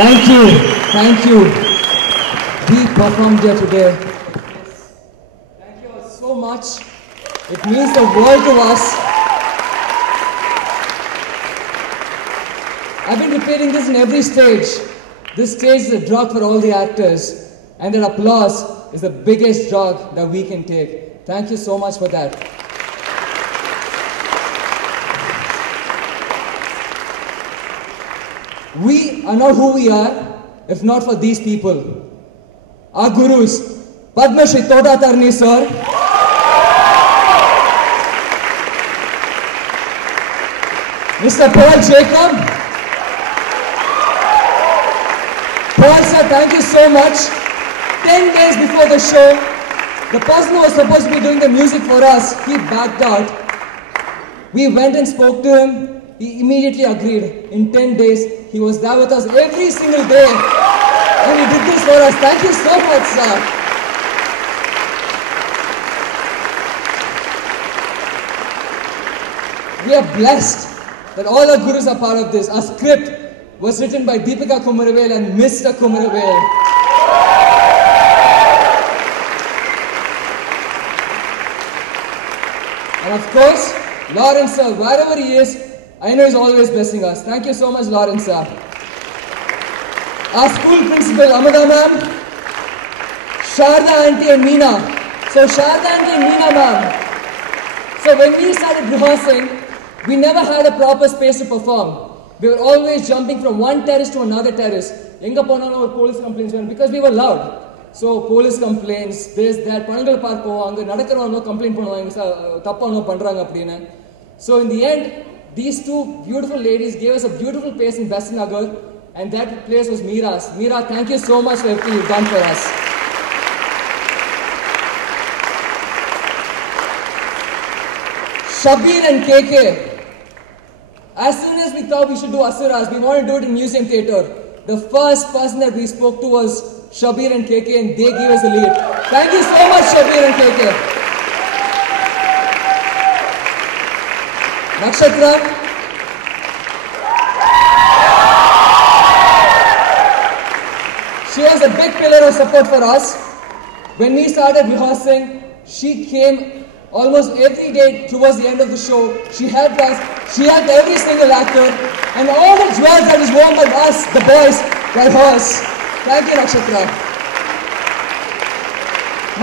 Thank you, thank you. We performed here today. Thank you all so much. It means the world to us. I've been repeating this in every stage. This stage is a drug for all the actors, and that applause is the biggest drug that we can take. Thank you so much for that. We are not who we are if not for these people. Our gurus, Padma Shri Toda Tarni sir, Mr. Paul Jacob. Paul sir, thank you so much. 10 days before the show, the person who was supposed to be doing the music for us, he backed out. We went and spoke to him. He immediately agreed. In 10 days, he was there with us every single day. And he did this for us. Thank you so much, sir. We are blessed that all our gurus are part of this. Our script was written by Deepika Kumaravel and Mr. Kumaravel. And of course, Lawrence sir, wherever he is, I know he's always blessing us. Thank you so much, Lawrence sir. Our school principal, Amada ma'am, Sharda auntie and Meena. So Sharda auntie and Meena ma'am. So when we started rehearsing, we never had a proper space to perform. We were always jumping from one terrace to another terrace. Enga ponalo or police complaints because we were loud. So police complaints, this, that, Panangal Park povanga, nadakkaravanga complaint பண்ணுவாங்க தப்பானோ பண்றாங்க அப்படினு. So in the end, these two beautiful ladies gave us a beautiful place in Besant Nagar, and that place was Meera's. Meera, thank you so much for everything you've done for us. Shabir and KK. As soon as we thought we should do Asuras, we wanted to do it in Museum Theatre. The first person that we spoke to was Shabir and KK, and they gave us the lead. Thank you so much, Shabir and KK. Nakshatra. She was a big pillar of support for us. When we started rehearsing, she came almost every day towards the end of the show. She helped us. She helped every single actor. And all the jewels that is worn by us, the boys, were hers. Thank you, Nakshatra.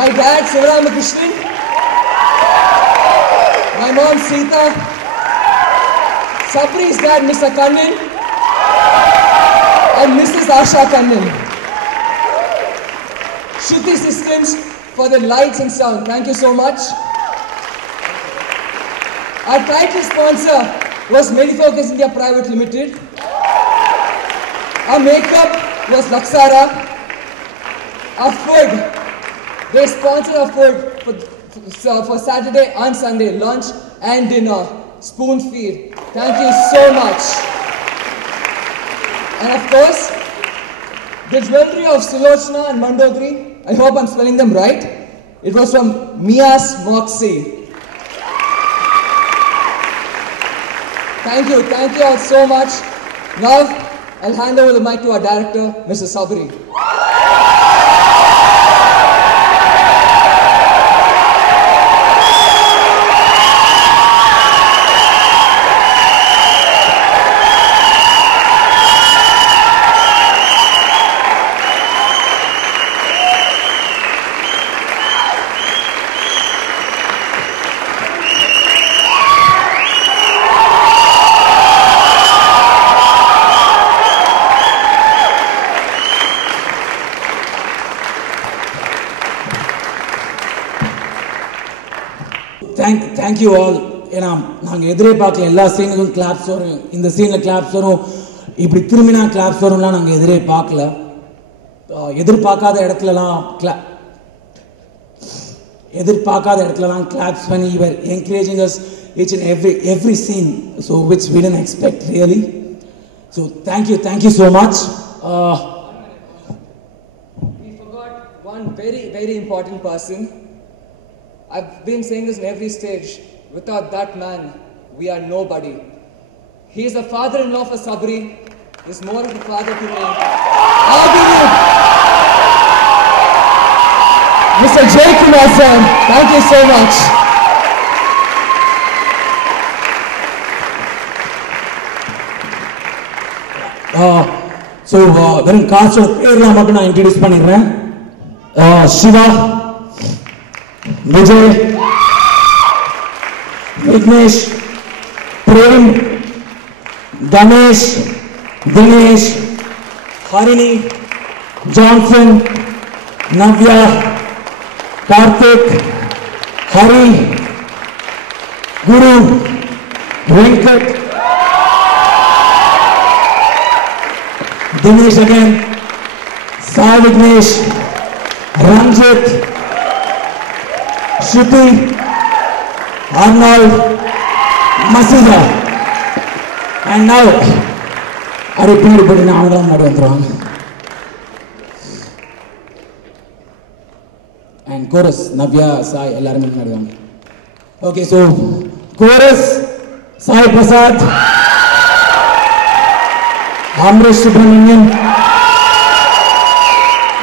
My dad, Sivaramakrishnan. My mom, Sita. Sabri's dad, Mr. Kannan, and Mrs. Asha Kannan. Shruti Systems for the lights and sound. Thank you so much. Our title sponsor was Medifocus India Private Limited. Our makeup was Laksara. Our food, they sponsored our food for Saturday and Sunday, lunch and dinner. Spoon feed. Thank you so much. And of course, the jewelry of Sulochana and Mandodri, I hope I'm spelling them right. It was from Mia's Moxie. Thank you all so much. Now, I'll hand over the mic to our director, Mr. Sabri. thank you all. ஏன்னா நாங்கள் எதிரே பார்க்கல, எல்லா சீனுக்கும் claps வரும், இந்த சீனில் claps வரும், இப்படி திரும்பினா கிளாப்ஸ் வரும்லாம் நாங்கள் எதிரே பார்க்கல. எதிர்பார்க்காத இடத்துலலாம் கிளாப்ஸ் பண்ணி were encouraging us each and every scene, so which we didn't expect really. So thank you so much. We forgot one very, very important person. I've been saying this in every stage. Without that man, we are nobody. He is the father-in-law for Sabri. He's more of a father to me. Mr. Jay Kumar sir, thank you so much. So வெறும் காஸ்டோட பேர்லாம் மட்டும் நான் introduce பண்ணிடுறேன். Siva, Vijay, Vignesh, frame, Ganesh, Dinesh, Harini, Johnson, Navya, Karthik, Hari, Guru, Venkat, Dinesh again, Sai Vignesh, Ranjit, Shruti, Arnold, Masija, and now I repeat it in Anandam and chorus Navya, Sai, Elarum Nadam. Okay, so chorus Sai Prasad, Amresh Subramanian,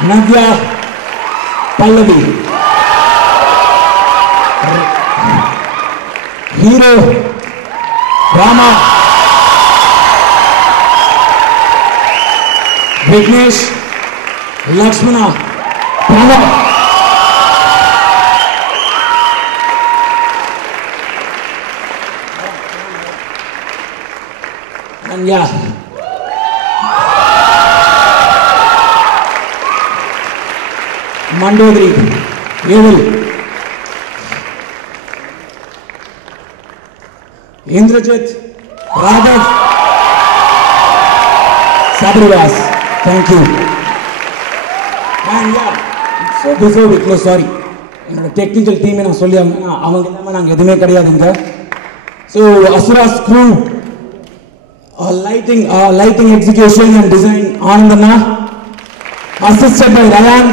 Navya, Pallavi, Hero, Rama, Vignesh, Lakshmana, Pranav, and yeah, Mandodri, Evil, Indrajit, Raghav, Sabrivas, thank you. And yeah, so before we close, sorry, என்னோட technical டீமை நான் சொல்லி அவங்க இல்லாமல் நாங்கள் எதுவுமே கிடையாதுங்க. So Asura's crew, lighting execution and design Anandana, assisted by Ryan.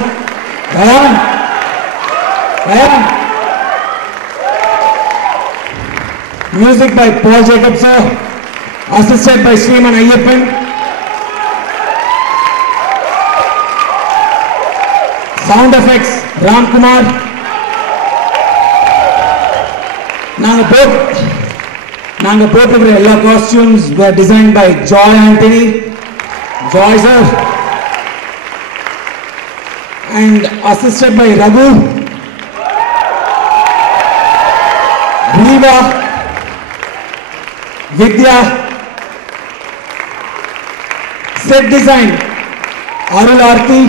Music by Paul Jacob sir, assisted by Sriman Ayyappan. Sound effects Ram Kumar. நாங்க போட்டுக்கிற எல்லா costumes were designed by Joy Anthony, Joy sir, and assisted by Raghu, Riva, Vidya. Set design Arul Arti,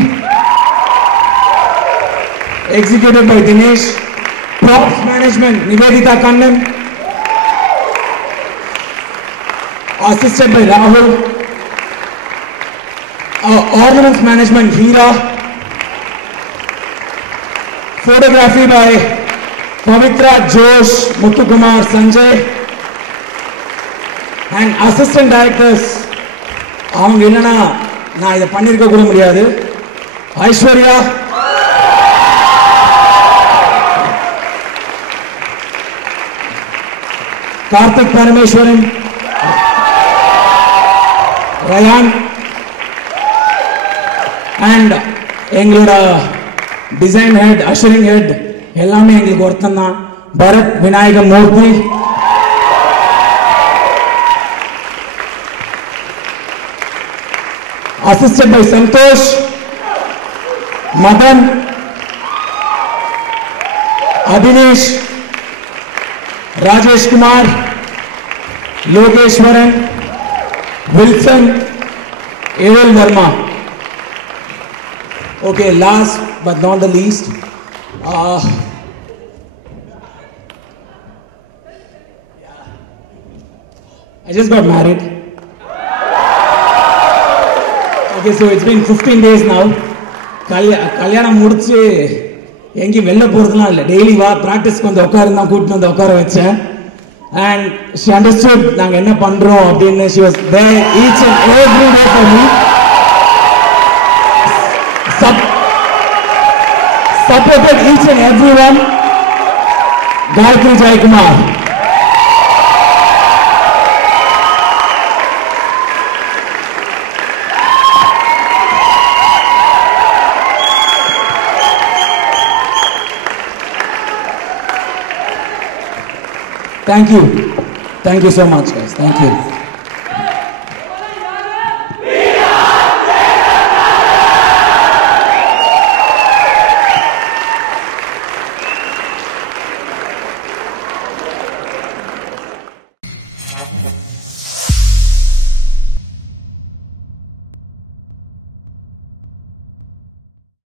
executed by Dinesh. Props management Nivedita Kannan, assisted by Rahul. Ornaments management Hira. Photography by Pavitra, Josh, Muthukumar, Sanjay, and assistant directors. அவங்க இல்லைன்னா நான் இதை பண்ணியிருக்க கூட முடியாது. Aishwarya, Karthik Parameswaran, rayon, and எங்களோட design head, அஷரிங் head எல்லாமே எங்களுக்கு ஒருத்தன் தான், பரத் விநாயக மூர்த்தி. Assisted by Santosh, Madan, Abhinesh, Rajesh Kumar, Logeshwaran, Wilson, Evel Verma. Okay, last but not the least, I just got married. Okay, so it's been 15 days now. கல்யாணம் முடிச்சு எங்கேயும் வெளில போகிறதுலாம் இல்லை. டெய்லி வா ப்ராக்டிஸ்க்கு வந்து உட்காருன்னு தான் கூட்டிட்டு வந்து உட்கார வச்சேன். And she understood நாங்கள் என்ன பண்ணுறோம் அப்படின்னு. She was there each and every day for me. Supported each and everyone. Gayatri Jaikumar. Thank you so much, guys. Thank you.